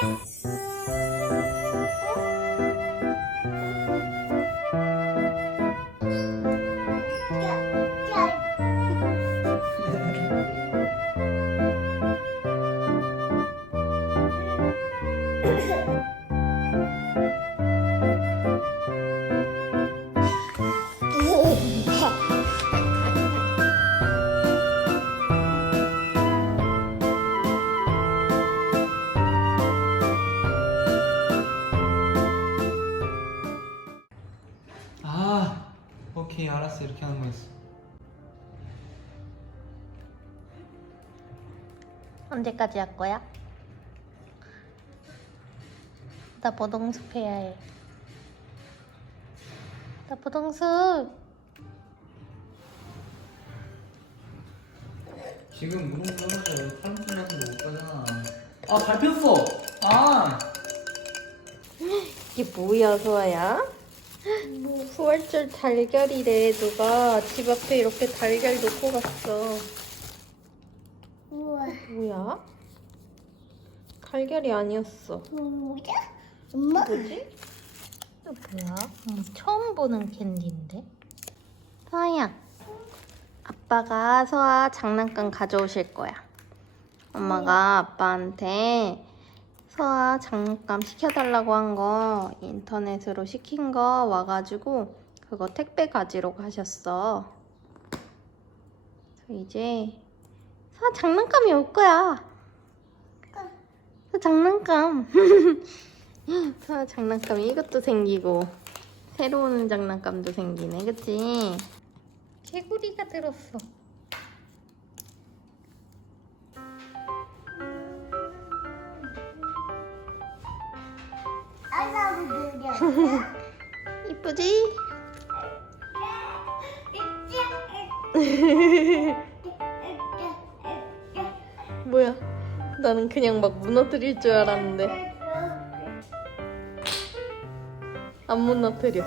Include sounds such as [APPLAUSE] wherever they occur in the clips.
아 언제까지 할 거야? 나 보동숲 해야 해. 나 보동숲. 지금 무릎 떨어져 탈모 나서 못 가잖아 아 밟혔어 아 이게 뭐야, 소아야? 뭐 부활절 달걀이래. 누가 집 앞에 이렇게 달걀 놓고 갔어. 우와. 뭐야? 달걀이 아니었어. 뭐야? 엄마? 뭐지? 이거 뭐야? 음, 처음 보는 캔디인데? 서아야, 아빠가 서아 장난감 가져오실 거야. 엄마가 아빠한테 서아 장난감 시켜달라고 한 거 인터넷으로 시킨 거 와가지고 그거 택배 가지러 가셨어. 이제 서 아 장난감이 올 거야. 서 장난감. 서 [LAUGHS] 장난감 이것도 생기고 새로 오는 장난감도 생기네, 그치? 개구리가 들었어. 이쁘지? [LAUGHS] [LAUGHS] 나는 그냥 막 무너뜨릴 줄 알았는데 안 무너뜨려.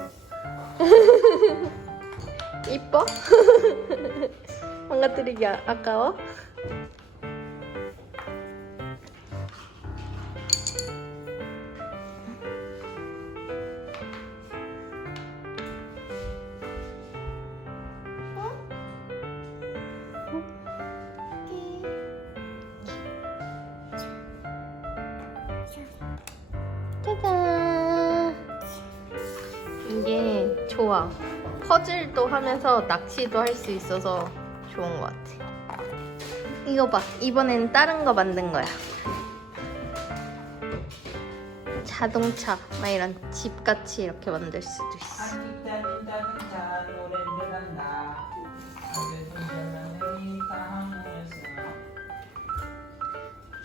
[LAUGHS] 이뻐? [LAUGHS] 망가뜨리기 아, 아까워? 이게 좋아. 퍼즐도 하면서 낚시도 할 수 있어서 좋은 것 같아. 이거 봐. 이번엔 다른 거 만든 거야. 자동차, 막 이런 집같이 이렇게 만들 수도 있어.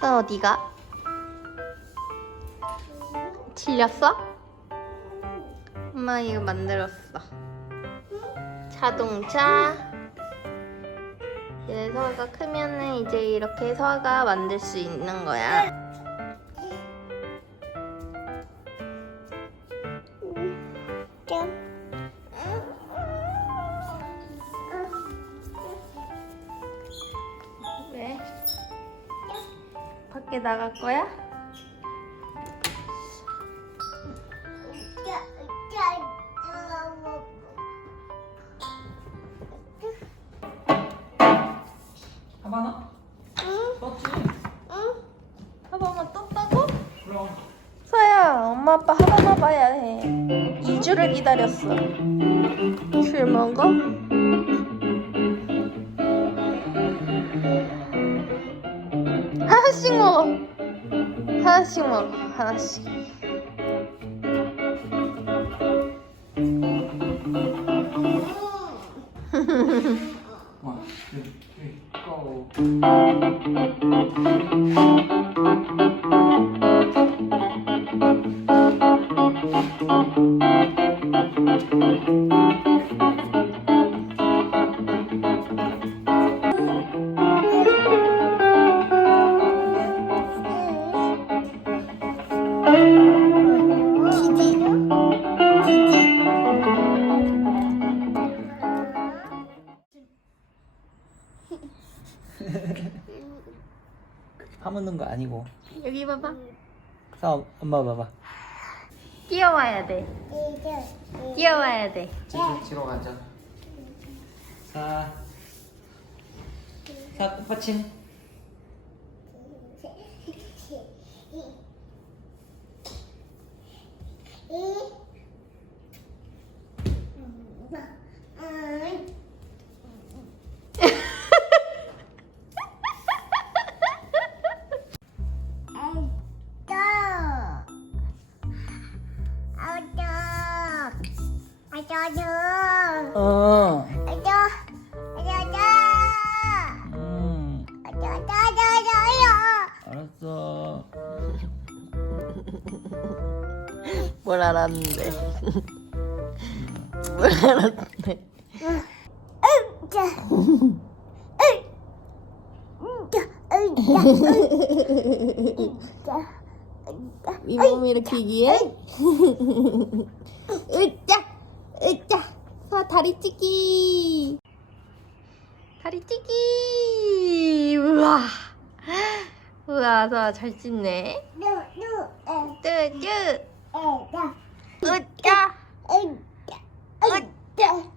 너 어디가? 질렸어? 엄마 이거 만들었어. 자동차. 이제 서아가 크면은 이제 이렇게 서아가 만들 수 있는 거야. 짠. 왜? 밖에 나갈 거야? 2주를 기다렸어. 술 먹어? 하나씩 먹어. 하나씩 먹어. 하나씩. [LAUGHS] [LAUGHS] 파묻는 거 아니고 여기 봐봐. 자, 엄마 봐봐. 뛰어와야 돼. 뛰어와야 돼. 뒤로, 뒤로 가자. 자, 자, 꽃받침. 어. 알았어. 뭘 알았는데? 뭘 알았는데? 윗몸 일으키기에? 으짜! 으짜! 사 다리 찢기! 다리 찢기! 우와! 우와, 서잘 찢네. 뚜쭈! 으짜! 으짜! 맛있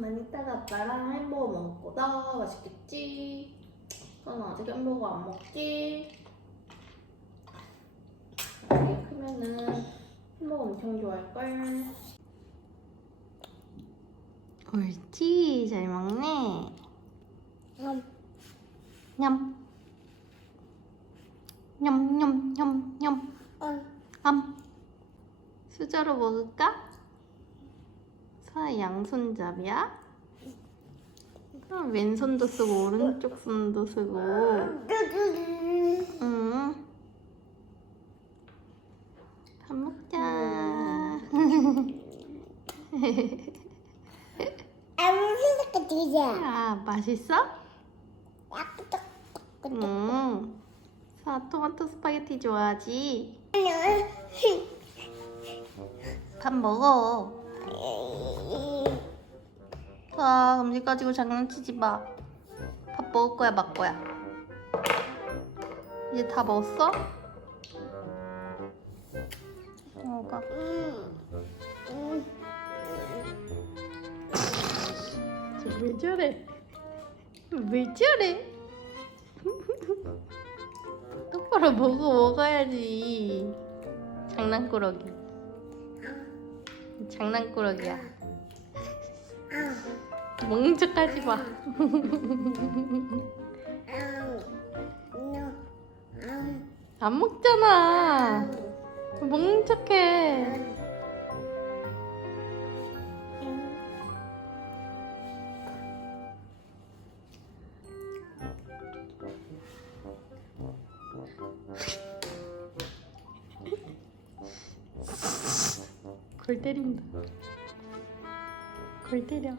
잠깐만 이따가 아빠랑 햄버거 먹을 거다 맛있겠지? 넌 아직 햄버거 안 먹지? 나중에 크면은 햄버거 엄청 좋아할걸? 옳지 잘 먹네 냠 냠 냠 냠냠 암 수저로 먹을까? 사 양손잡이야? 그럼 왼손도 쓰고 오른쪽 손도 쓰고 응. 밥 먹자 아 맛있어? 응. 사 토마토 스파게티 좋아하지? 밥 먹어. 자, 음식 가지고 장난치지 마. 밥 먹을 거야, 말 거야? 이제 다 먹었어? 먹어. 쟤왜 저래? 왜 저래? [LAUGHS] 똑바로 먹어 먹어야지. 장난꾸러기. 장난꾸러기야. 먹는 척하지 마. 안 먹잖아. 먹는 척해. Corteirinho. Corteirão.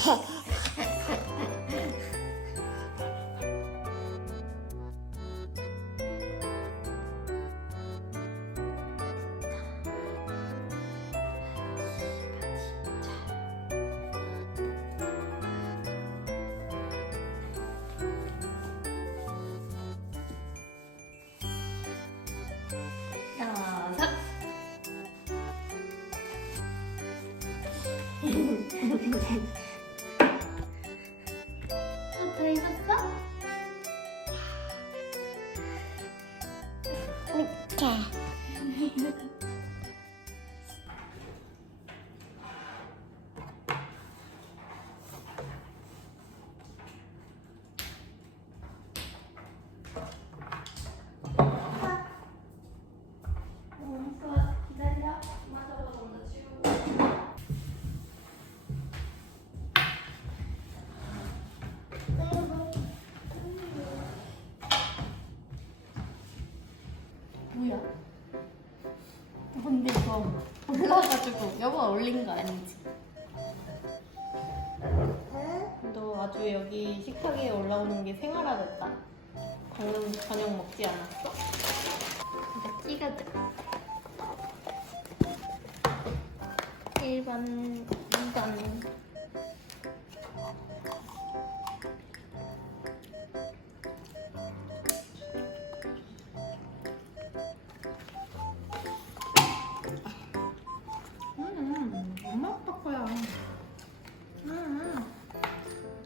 여섯. [LAUGHS] [LAUGHS] 다 익었어? 이렇게. 여보가 올린 거 아니지? 너 아주 여기 식탁에 올라오는 게 생활화됐다. 방금 저녁 먹지 않았어? 이제 찍어줘. 1번, 2번.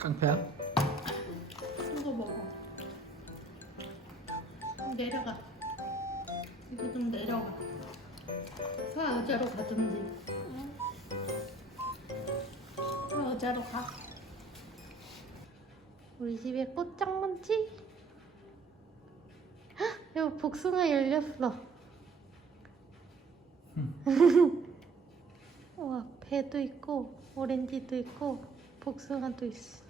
깡패야? 이거 먹어. 내려가. 이거 좀 내려가. 사 의자로 가든지. 사 의자로 가. 우리 집에 꽃장 많지? 헉, 여기 복숭아 열렸어. [LAUGHS] 와, 배도 있고, 오렌지도 있고, 복숭아도 있어.